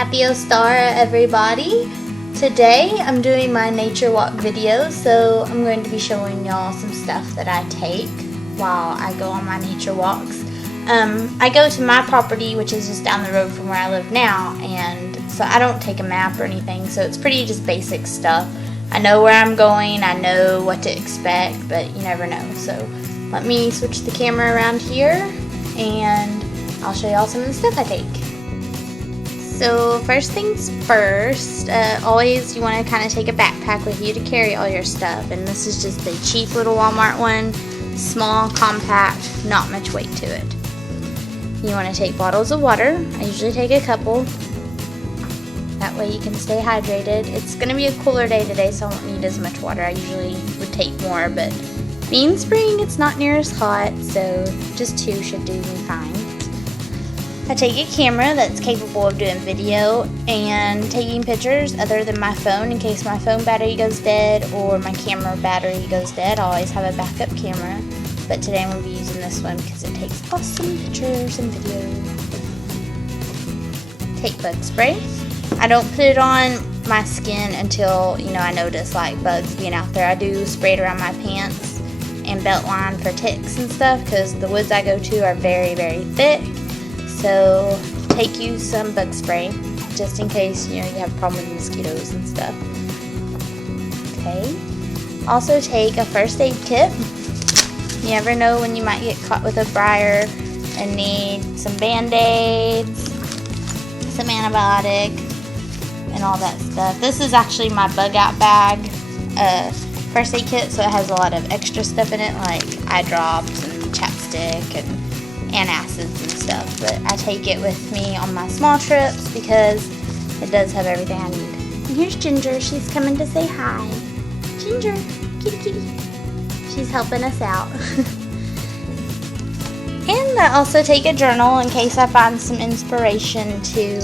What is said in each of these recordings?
Happy Ostara, everybody! Today I'm doing my nature walk video, so I'm going to be showing y'all some stuff that I take while I go on my nature walks. I go to my property, which is just down the road from where I live now, and so I don't take a map or anything, so it's pretty just basic stuff. I know where I'm going, I know what to expect, but you never know. So let me switch the camera around here and I'll show y'all some of the stuff I take. So first things first, always you want to kind of take a backpack with you to carry all your stuff, and this is just a cheap little Walmart one, small, compact, not much weight to it. You want to take bottles of water. I usually take a couple, that way you can stay hydrated. It's going to be a cooler day today, so I won't need as much water. I usually would take more, but being spring, it's not near as hot, so just 2 should do me fine. I take a camera that's capable of doing video and taking pictures other than my phone in case my phone battery goes dead or my camera battery goes dead. I always have a backup camera, but today I'm going to be using this one because it takes awesome pictures and video. Take bug spray. I don't put it on my skin until, I notice like bugs being out there. I do spray it around my pants and belt line for ticks and stuff because the woods I go to are very, very thick. So take you some bug spray just in case you have a problem with mosquitoes and stuff. Okay. Also take a first aid kit. You never know when you might get caught with a briar and need some band-aids, some antibiotic, and all that stuff. This is actually my bug out bag first aid kit, so it has a lot of extra stuff in it like eye drops and chapstick and antacids and stuff, but I take it with me on my small trips because it does have everything I need. And here's Ginger. She's coming to say hi. Ginger, kitty kitty. She's helping us out. And I also take a journal in case I find some inspiration to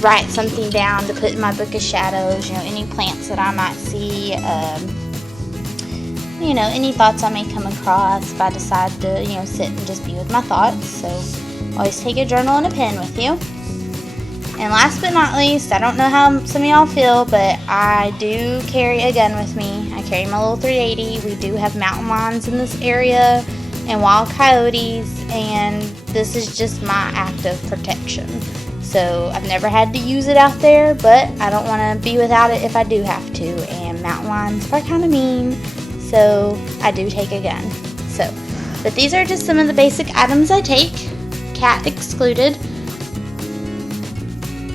write something down to put in my book of shadows, any plants that I might see, any thoughts I may come across if I decide to, sit and just be with my thoughts. So always take a journal and a pen with you. And last but not least, I don't know how some of y'all feel, but I do carry a gun with me. I carry my little 380. We do have mountain lions in this area and wild coyotes, and this is just my act of protection. So I've never had to use it out there, but I don't want to be without it if I do have to, and mountain lions are kind of mean. So I do take a gun. But these are just some of the basic items I take, cat excluded.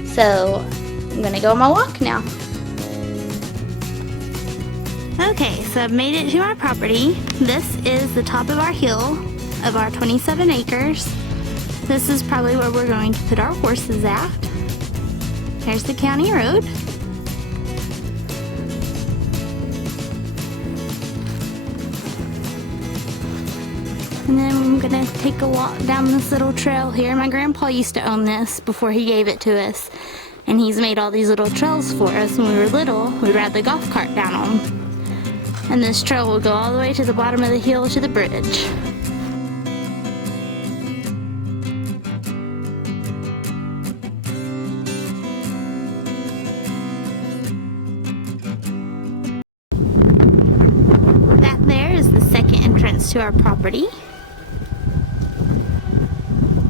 So I'm gonna go on my walk now. Okay, so I've made it to my property. This is the top of our hill of our 27 acres. This is probably where we're going to put our horses at. There's the county road. And then I'm gonna take a walk down this little trail here. My grandpa used to own this before he gave it to us. And he's made all these little trails for us. When we were little, we'd ride the golf cart down them. And this trail will go all the way to the bottom of the hill to the bridge. That there is the second entrance to our property.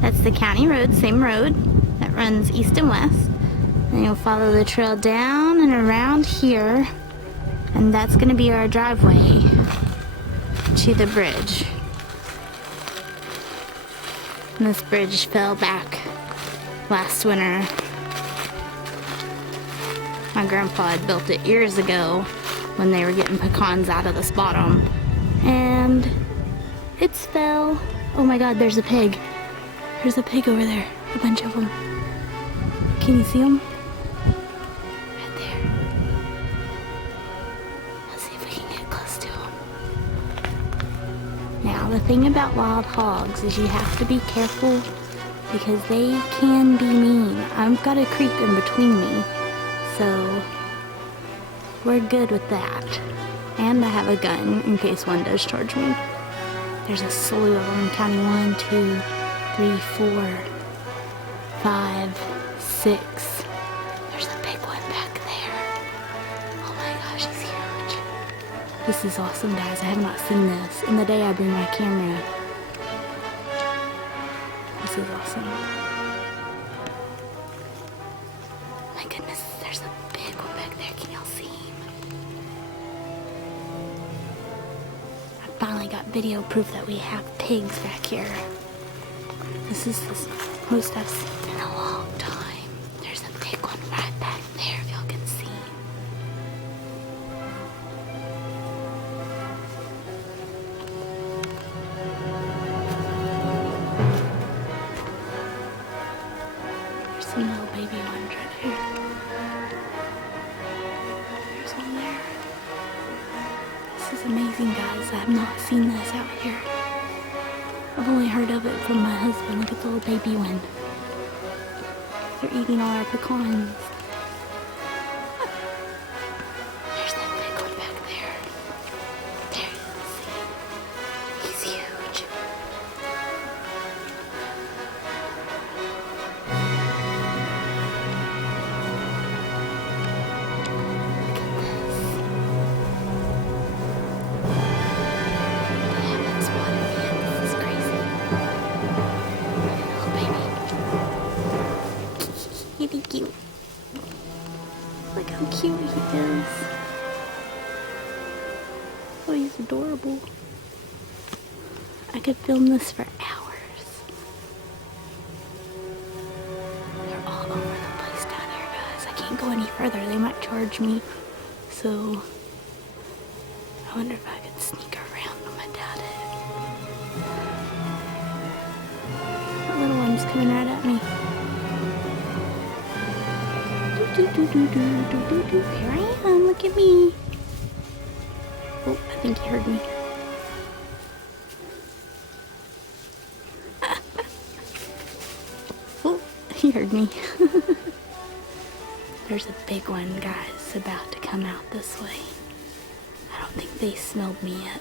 That's the county road, same road that runs east and west. And you'll follow the trail down and around here, and that's going to be our driveway to the bridge. And this bridge fell back last winter. My grandpa had built it years ago when they were getting pecans out of this bottom, and it's fell. Oh my God, there's a pig. There's a pig over there, a bunch of them. Can you see them? Right there. Let's see if we can get close to them. Now, the thing about wild hogs is you have to be careful because they can be mean. I've got a creek in between me, so we're good with that. And I have a gun in case one does charge me. There's a slew of them, counting 1, 2, 3, 4, 5, 6, This is awesome, guys. I have not seen this. In the day I bring my camera. This is awesome. My goodness, there's a big one back there. Can y'all see him? I finally got video proof that we have pigs back here. This is the most I've seen in a long time. There's a big one right back there, if y'all can see. There's some little baby ones right here. There's one there. This is amazing, guys. I have not seen this out here. I've only heard of it from my husband. Look at the little baby one. They're eating all our pecans. There's that big one back there. There you see. He's huge. Look at this. They haven't spotted me yet. This is crazy. Look at the little baby. Kitty cute. Look how cute he is. Oh, he's adorable. I could film this for hours. They're all over the place down here, guys. I can't go any further. They might charge me. So, I wonder if I could sneak around them. I doubt it. That little one's coming right at me. Here I am, look at me. Oh, I think he heard me. Oh, he heard me. There's a big one, guys, about to come out this way. I don't think they smelled me yet.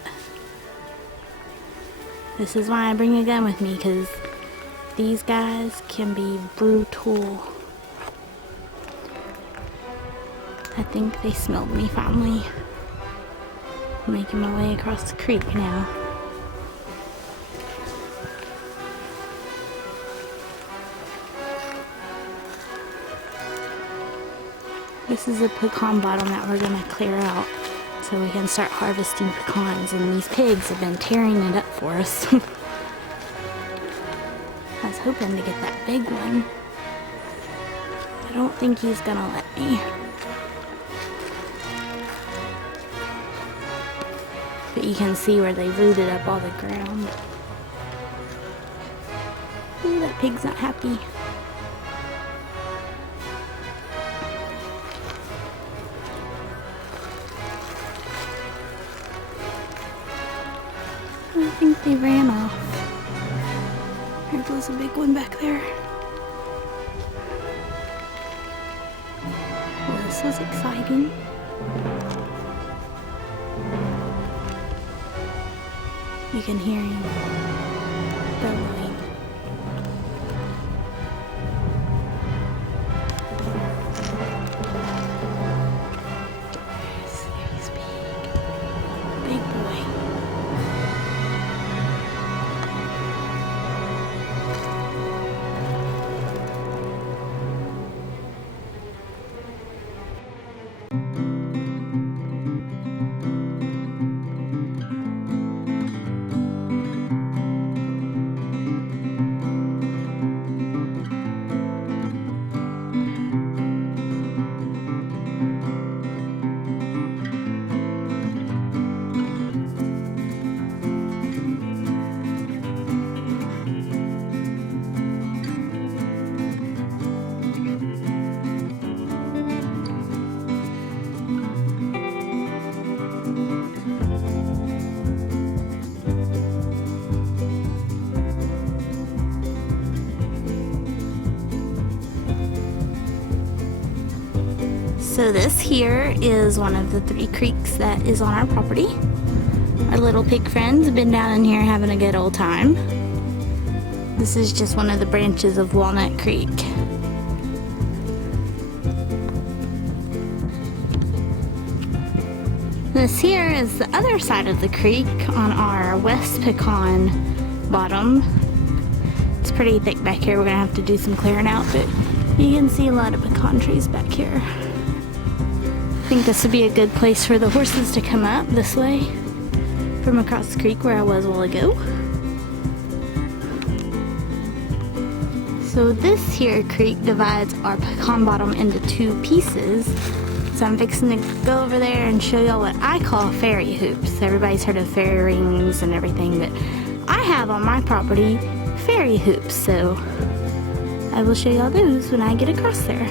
This is why I bring a gun with me, because these guys can be brutal. I think they smelled me finally. I'm making my way across the creek now. This is a pecan bottom that we're gonna clear out so we can start harvesting pecans, and these pigs have been tearing it up for us. I was hoping to get that big one. I don't think he's gonna let me. But you can see where they rooted up all the ground. Ooh, that pig's not happy. I think they ran off. There goes a big one back there. Well, this was exciting. You can hear him bellowing. He's big. Big boy. So this here is one of the 3 creeks that is on our property. Our little pig friends have been down in here having a good old time. This is just one of the branches of Walnut Creek. this here is the other side of the creek on our West Pecan bottom. It's pretty thick back here. We're gonna have to do some clearing out, but you can see a lot of pecan trees back here. I think this would be a good place for the horses to come up this way from across the creek where I was a while ago. So this here creek divides our pecan bottom into two pieces. So I'm fixing to go over there and show y'all what I call fairy hoops. Everybody's heard of fairy rings and everything, but I have on my property fairy hoops, so I will show y'all those when I get across there.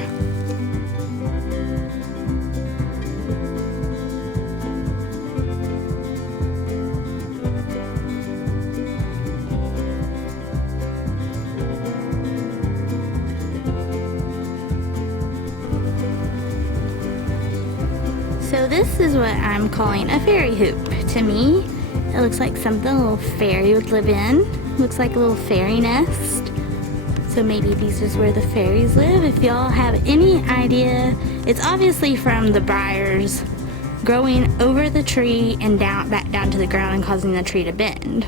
So this is what I'm calling a fairy hoop. To me, it looks like something a little fairy would live in. Looks like a little fairy nest. So maybe these is where the fairies live. If y'all have any idea, it's obviously from the briars growing over the tree and back down to the ground and causing the tree to bend.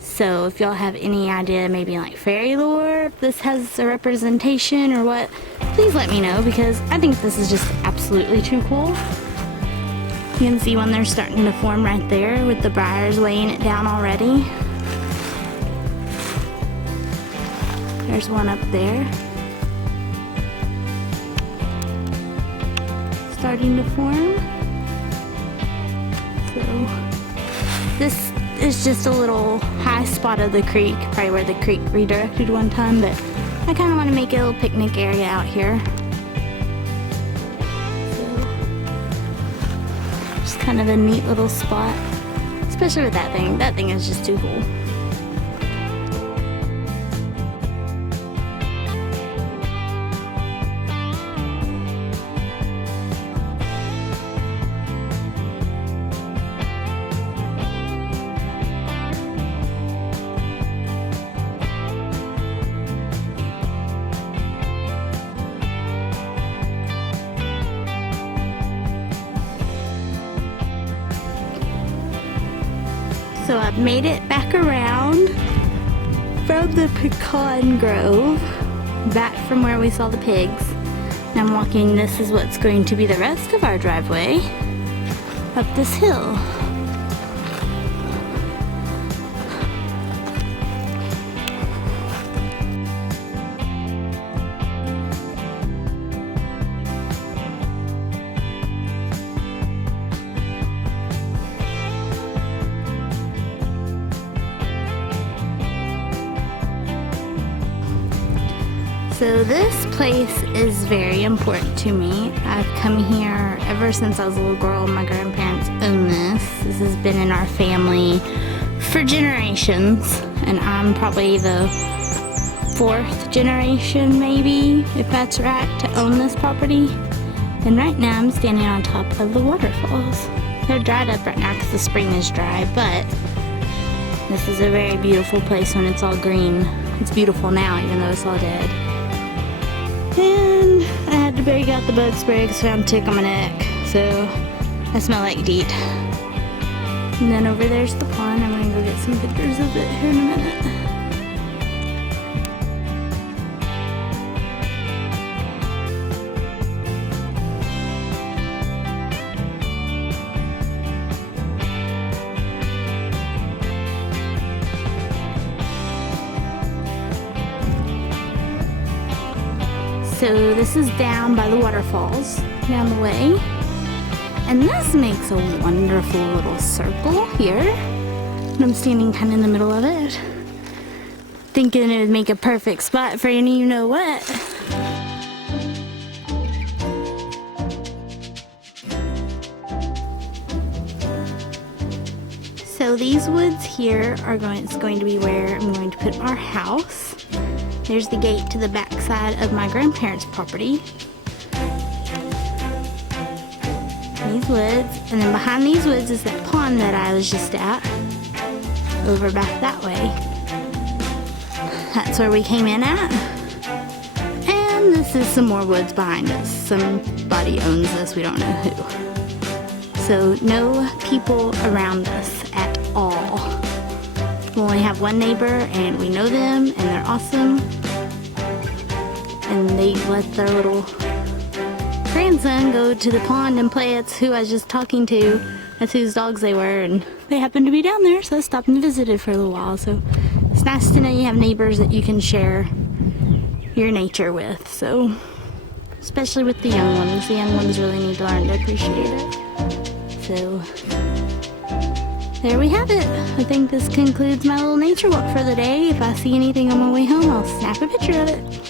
So if y'all have any idea, maybe like fairy lore, if this has a representation or what, please let me know, because I think this is just absolutely too cool. You can see when they're starting to form right there with the briars weighing it down already. There's one up there. Starting to form. So this is just a little high spot of the creek, probably where the creek redirected one time, but I kind of want to make a little picnic area out here. So, just kind of a neat little spot, especially with that thing. That thing is just too cool. So I've made it back around from the pecan grove, back from where we saw the pigs. And I'm walking, this is what's going to be the rest of our driveway, up this hill. So this place is very important to me. I've come here ever since I was a little girl. My grandparents own this. This has been in our family for generations, and I'm probably the 4th generation, maybe, if that's right, to own this property. And right now I'm standing on top of the waterfalls. They're dried up right now because the spring is dry, but this is a very beautiful place when it's all green. It's beautiful now, even though it's all dead. And I had to break out the bug spray because I found a tick on my neck, so I smell like DEET. And then over there's the pond. I'm gonna go get some pictures of it here in a minute. So this is down by the waterfalls, down the way. And this makes a wonderful little circle here. And I'm standing kind of in the middle of it, thinking it would make a perfect spot for any you know what. So these woods here are going to be where I'm going to put our house. There's the gate to the back side of my grandparents' property. These woods, and then behind these woods is that pond that I was just at, over back that way. That's where we came in at. And this is some more woods behind us. Somebody owns this, we don't know who. So no people around us at all. We only have one neighbor and we know them and they're awesome. And they let their little grandson go to the pond and play. That's who I was just talking to. That's whose dogs they were, and they happened to be down there, so I stopped and visited for a little while. So it's nice to know you have neighbors that you can share your nature with. So especially with the young ones. The young ones really need to learn to appreciate it. So there we have it. I think this concludes my little nature walk for the day. If I see anything on my way home, I'll snap a picture of it.